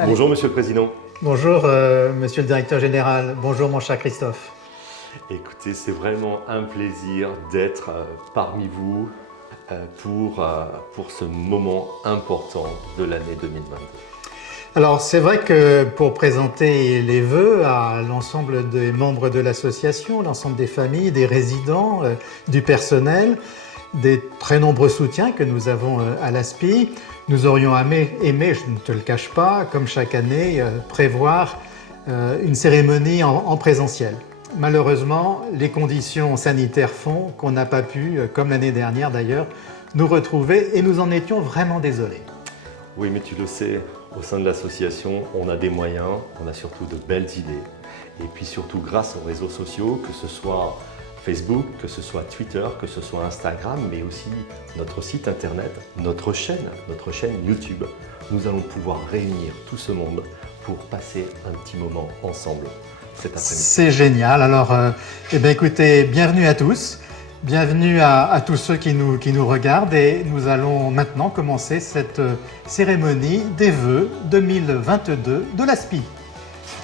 Allez. Bonjour Monsieur le Président. Bonjour Monsieur le Directeur Général, bonjour mon cher Christophe. Écoutez, c'est vraiment un plaisir d'être parmi vous pour ce moment important de l'année 2022. Alors c'est vrai que pour présenter les vœux à l'ensemble des membres de l'association, l'ensemble des familles, des résidents, du personnel, des très nombreux soutiens que nous avons à l'ASPI, nous aurions aimé, je ne te le cache pas, comme chaque année, prévoir une cérémonie en présentiel. Malheureusement, les conditions sanitaires font qu'on n'a pas pu, comme l'année dernière d'ailleurs, nous retrouver et nous en étions vraiment désolés. Oui, mais tu le sais, au sein de l'association, on a des moyens, on a surtout de belles idées. Et puis surtout grâce aux réseaux sociaux, que ce soit Facebook, que ce soit Twitter, que ce soit Instagram, mais aussi notre site internet, notre chaîne YouTube. Nous allons pouvoir réunir tout ce monde pour passer un petit moment ensemble cet après-midi. C'est génial. Alors, écoutez, bienvenue à tous. Bienvenue à tous ceux qui nous regardent et nous allons maintenant commencer cette cérémonie des vœux 2022 de l'ASPI.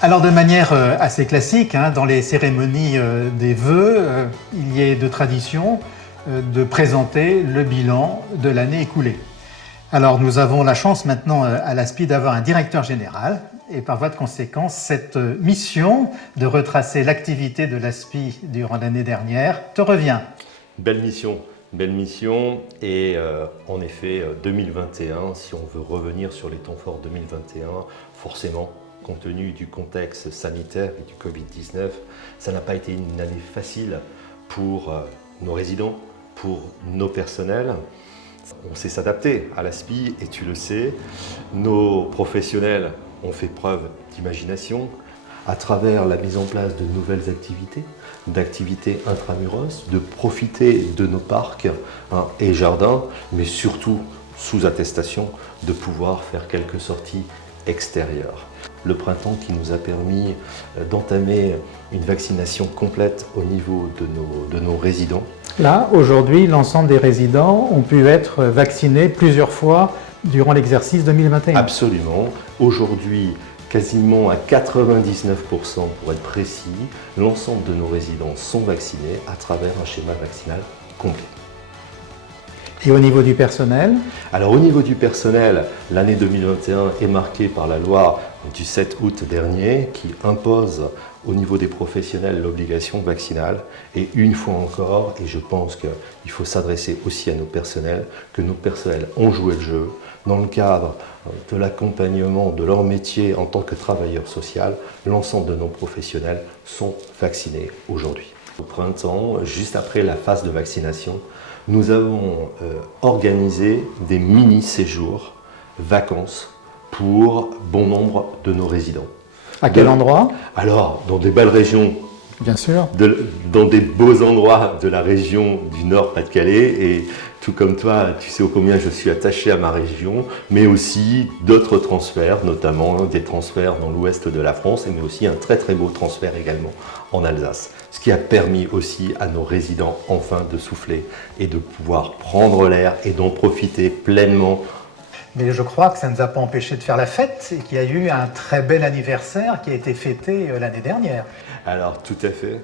Alors de manière assez classique, dans les cérémonies des vœux, il y est de tradition de présenter le bilan de l'année écoulée. Alors nous avons la chance maintenant à l'ASPI d'avoir un directeur général et par voie de conséquence, cette mission de retracer l'activité de l'ASPI durant l'année dernière te revient. Belle mission et en effet 2021, si on veut revenir sur les temps forts 2021, forcément, compte tenu du contexte sanitaire et du Covid-19, ça n'a pas été une année facile pour nos résidents, pour nos personnels. On sait s'adapter à l'ASPI et tu le sais, nos professionnels ont fait preuve d'imagination à travers la mise en place de nouvelles activités, d'activités intramuros, de profiter de nos parcs et jardins, mais surtout, sous attestation, de pouvoir faire quelques sorties extérieures. Le printemps qui nous a permis d'entamer une vaccination complète au niveau de nos résidents. Là, aujourd'hui, l'ensemble des résidents ont pu être vaccinés plusieurs fois durant l'exercice 2021. Absolument. Aujourd'hui, quasiment à 99% pour être précis, l'ensemble de nos résidents sont vaccinés à travers un schéma vaccinal complet. Et au niveau du personnel? Alors au niveau du personnel, l'année 2021 est marquée par la loi du 7 août dernier qui impose au niveau des professionnels l'obligation vaccinale. Et une fois encore, et je pense qu'il faut s'adresser aussi à nos personnels, que nos personnels ont joué le jeu dans le cadre de l'accompagnement de leur métier en tant que travailleur social. L'ensemble de nos professionnels sont vaccinés aujourd'hui. Au printemps, juste après la phase de vaccination, nous avons organisé des mini-séjours, vacances, pour bon nombre de nos résidents. À quel endroit? Alors, dans des belles régions, bien sûr, dans des beaux endroits de la région du Nord-Pas-de-Calais, et tout comme toi, tu sais combien je suis attaché à ma région, mais aussi d'autres transferts, notamment des transferts dans l'ouest de la France, mais aussi un très très beau transfert également en Alsace. Ce qui a permis aussi à nos résidents enfin de souffler et de pouvoir prendre l'air et d'en profiter pleinement. Mais je crois que ça ne nous a pas empêché de faire la fête et qu'il y a eu un très bel anniversaire qui a été fêté l'année dernière. Alors tout à fait.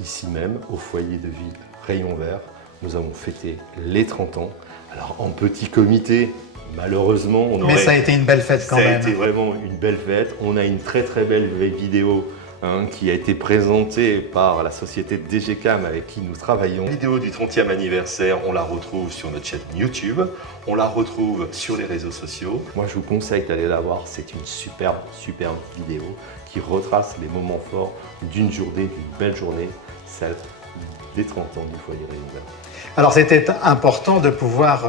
Ici même, au foyer de vie Rayon Vert, nous avons fêté les 30 ans. Alors en petit comité, malheureusement, Mais ça a été une belle fête quand même. Ça a été vraiment une belle fête. On a une très très belle vidéo qui a été présentée par la société DGCAM avec qui nous travaillons. La vidéo du 30e anniversaire, on la retrouve sur notre chaîne YouTube, on la retrouve sur les réseaux sociaux. Moi, je vous conseille d'aller la voir, c'est une superbe vidéo qui retrace les moments forts d'une belle journée, celle des 30 ans du foyer Rayon Vert. Alors, c'était important de pouvoir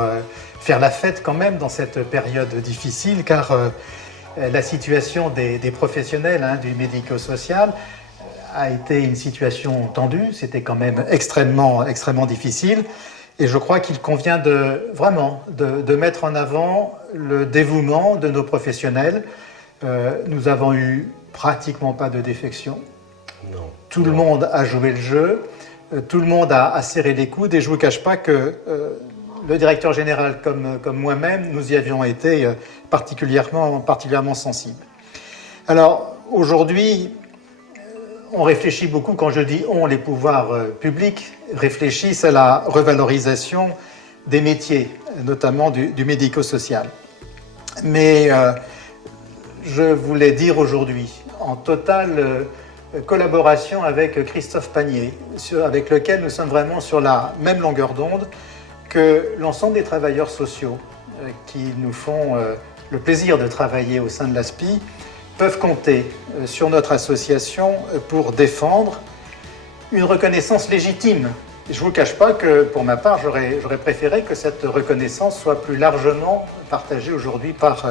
faire la fête quand même dans cette période difficile, car la situation des professionnels du médico-social a été une situation tendue, c'était quand même extrêmement difficile. Et je crois qu'il convient de mettre en avant le dévouement de nos professionnels. Nous avons eu pratiquement pas de défection. Non. Tout le monde a joué le jeu, tout le monde a serré les coudes et je ne vous cache pas que le directeur général comme moi-même, nous y avions été particulièrement sensibles. Alors aujourd'hui, on réfléchit beaucoup, quand je dis on, les pouvoirs publics réfléchissent à la revalorisation des métiers, notamment du médico-social. Mais je voulais dire aujourd'hui, en totale collaboration avec Christophe Panier, avec lequel nous sommes vraiment sur la même longueur d'onde, que l'ensemble des travailleurs sociaux qui nous font le plaisir de travailler au sein de l'ASPI peuvent compter sur notre association pour défendre une reconnaissance légitime. Je ne vous cache pas que, pour ma part, j'aurais préféré que cette reconnaissance soit plus largement partagée aujourd'hui par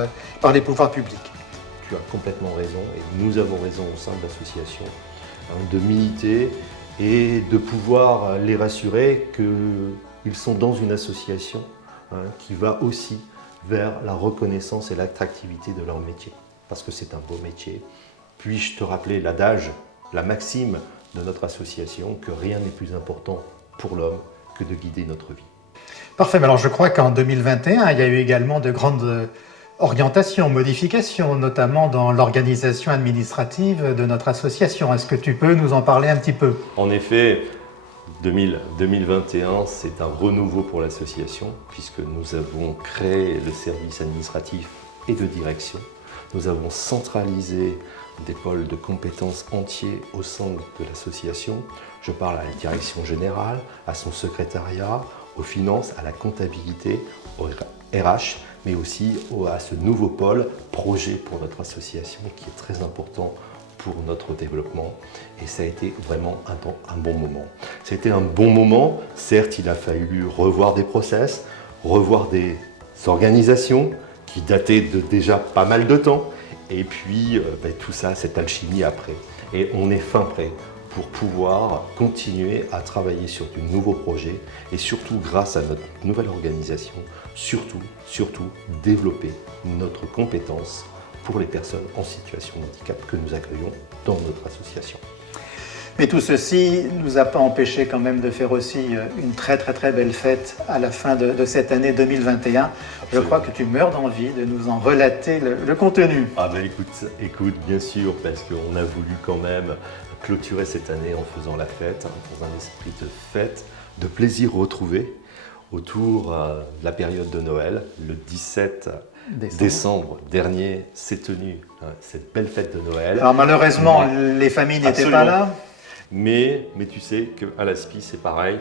les pouvoirs publics. Tu as complètement raison, et nous avons raison au sein de l'association, de militer et de pouvoir les rassurer qu'ils sont dans une association qui va aussi vers la reconnaissance et l'attractivité de leur métier. Parce que c'est un beau métier. Puis-je te rappeler l'adage, la maxime de notre association, que rien n'est plus important pour l'homme que de guider notre vie. Parfait, mais alors je crois qu'en 2021, il y a eu également de grandes orientations, modifications, notamment dans l'organisation administrative de notre association. Est-ce que tu peux nous en parler un petit peu? En effet, 2021, c'est un renouveau pour l'association, puisque nous avons créé le service administratif et de direction. Nous avons centralisé des pôles de compétences entiers au sein de l'association. Je parle à la direction générale, à son secrétariat, aux finances, à la comptabilité, au RH, mais aussi à ce nouveau pôle projet pour notre association qui est très important pour notre développement. Et ça a été vraiment un bon moment. Ça a été un bon moment. Certes, il a fallu revoir des process, revoir des organisations qui dataient de déjà pas mal de temps. Et puis, tout ça, cette alchimie après. Et on est fin prêt pour pouvoir continuer à travailler sur de nouveaux projets et surtout, grâce à notre nouvelle organisation, surtout développer notre compétence pour les personnes en situation de handicap que nous accueillons dans notre association. Mais tout ceci ne nous a pas empêché quand même de faire aussi une très belle fête à la fin de cette année 2021. Je crois que tu meurs d'envie de nous en relater le contenu. Ah ben écoute, bien sûr, parce qu'on a voulu quand même clôturer cette année en faisant la fête, dans un esprit de fête, de plaisir retrouvé autour de la période de Noël. Le 17 décembre dernier s'est tenue cette belle fête de Noël. Alors malheureusement, les familles n'étaient pas là. Mais tu sais qu'à l'ASPI, c'est pareil,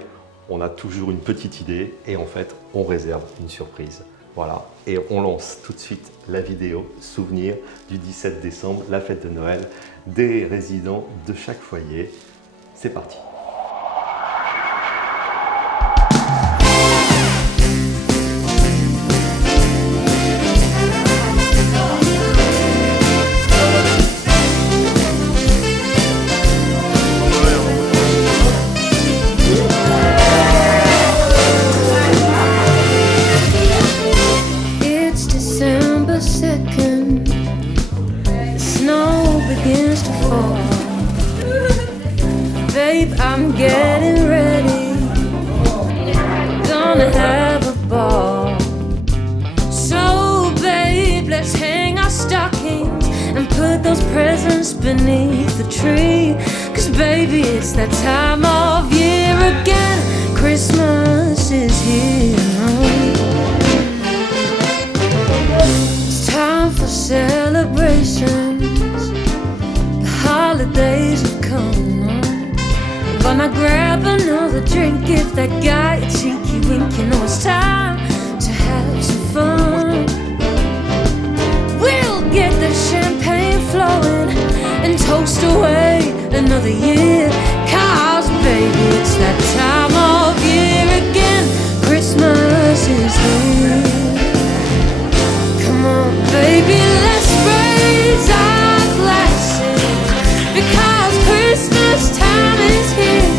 on a toujours une petite idée et en fait, on réserve une surprise. Voilà, et on lance tout de suite la vidéo souvenir du 17 décembre, la fête de Noël des résidents de chaque foyer. C'est parti. I'm getting ready, gonna have a ball. So babe, let's hang our stockings and put those presents beneath the tree. 'Cause baby, it's that time of year again, Christmas is here. It's time for celebrations, the holidays have come. Gonna grab another drink if that guy a cheeky wink. You know it's time to have some fun. We'll get the champagne flowing and toast away another year. 'Cause baby, it's that time of year again, Christmas is here. Come on baby, let's raise our glasses, because Christmas time is here.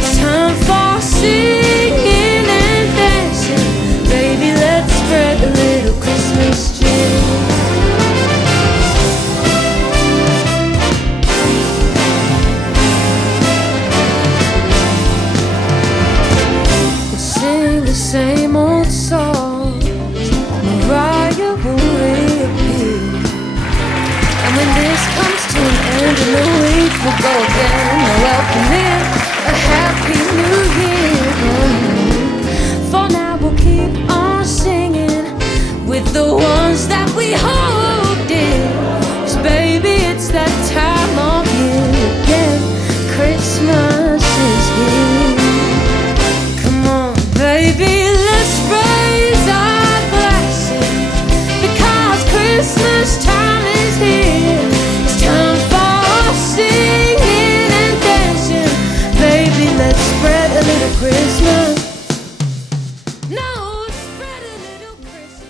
It's time for singing and dancing. Baby, let's spread a little Christmas cheer. go again. Welcome in a happy new year. For now we'll keep on singing with the ones that we hold dear. 'Cause baby, it's that time of year again. Christmas is here. Come on, baby, let's raise our glasses, because Christmas time is here. It's time for singing and dancing. Baby, let's spread a little Christmas. No, spread a little Christmas.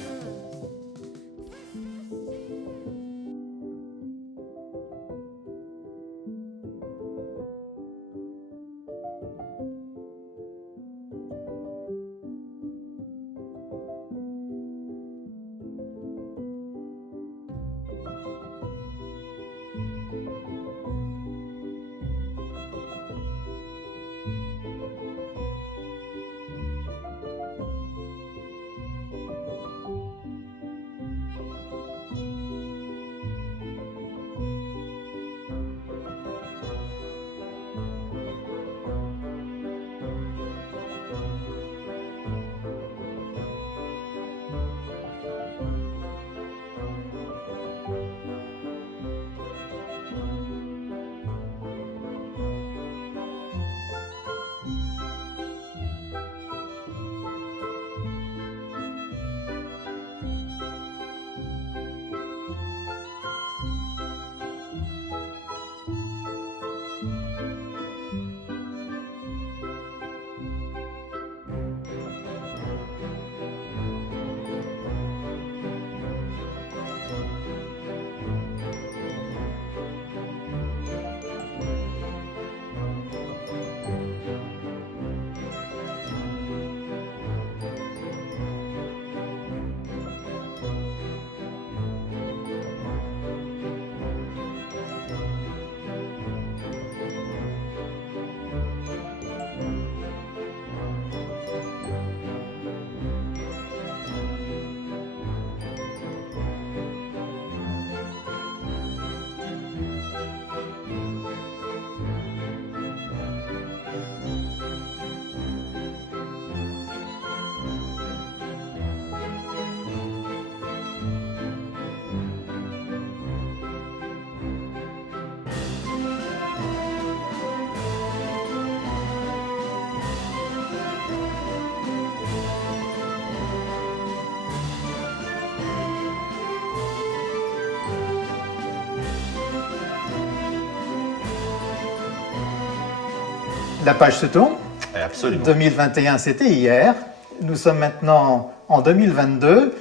La page se tourne. Absolument. 2021, c'était hier. Nous sommes maintenant en 2022.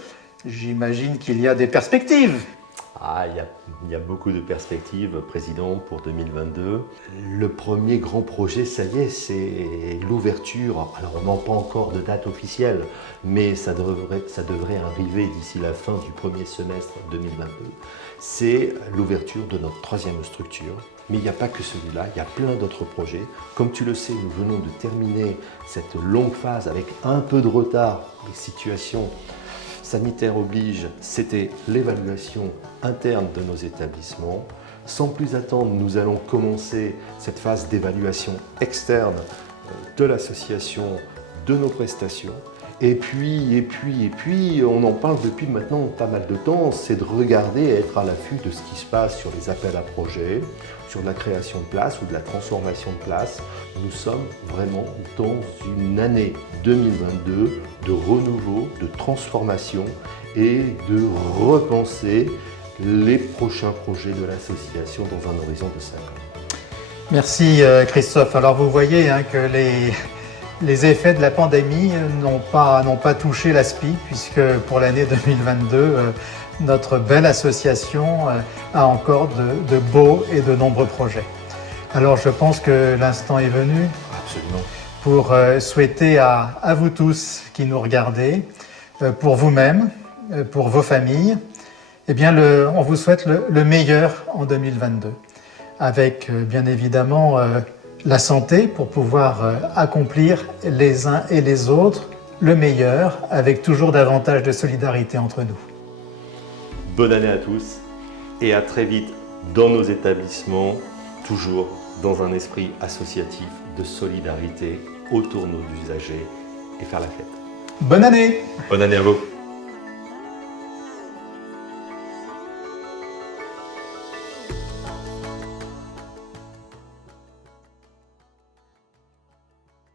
J'imagine qu'il y a des perspectives. Ah, il y a beaucoup de perspectives, Président, pour 2022. Le premier grand projet, ça y est, c'est l'ouverture. Alors, on n'a pas encore de date officielle, mais ça devrait arriver d'ici la fin du premier semestre 2022. C'est l'ouverture de notre troisième structure. Mais il n'y a pas que celui-là, il y a plein d'autres projets. Comme tu le sais, nous venons de terminer cette longue phase avec un peu de retard. Les situations sanitaires obligent, c'était l'évaluation interne de nos établissements. Sans plus attendre, nous allons commencer cette phase d'évaluation externe de l'association, de nos prestations. Et puis, on en parle depuis maintenant pas mal de temps, c'est de regarder et être à l'affût de ce qui se passe sur les appels à projets, sur la création de places ou de la transformation de places. Nous sommes vraiment dans une année 2022 de renouveau, de transformation et de repenser les prochains projets de l'association dans un horizon de 5 ans. Merci Christophe. Alors vous voyez que les effets de la pandémie n'ont pas touché l'ASPI, puisque pour l'année 2022, notre belle association a encore de beaux et de nombreux projets. Alors je pense que l'instant est venu. Absolument. Pour souhaiter à vous tous qui nous regardez, pour vous-même, pour vos familles, eh bien on vous souhaite le meilleur en 2022, avec bien évidemment la santé pour pouvoir accomplir les uns et les autres le meilleur, avec toujours davantage de solidarité entre nous. Bonne année à tous et à très vite dans nos établissements, toujours dans un esprit associatif de solidarité autour de nos usagers et faire la fête. Bonne année! Bonne année à vous!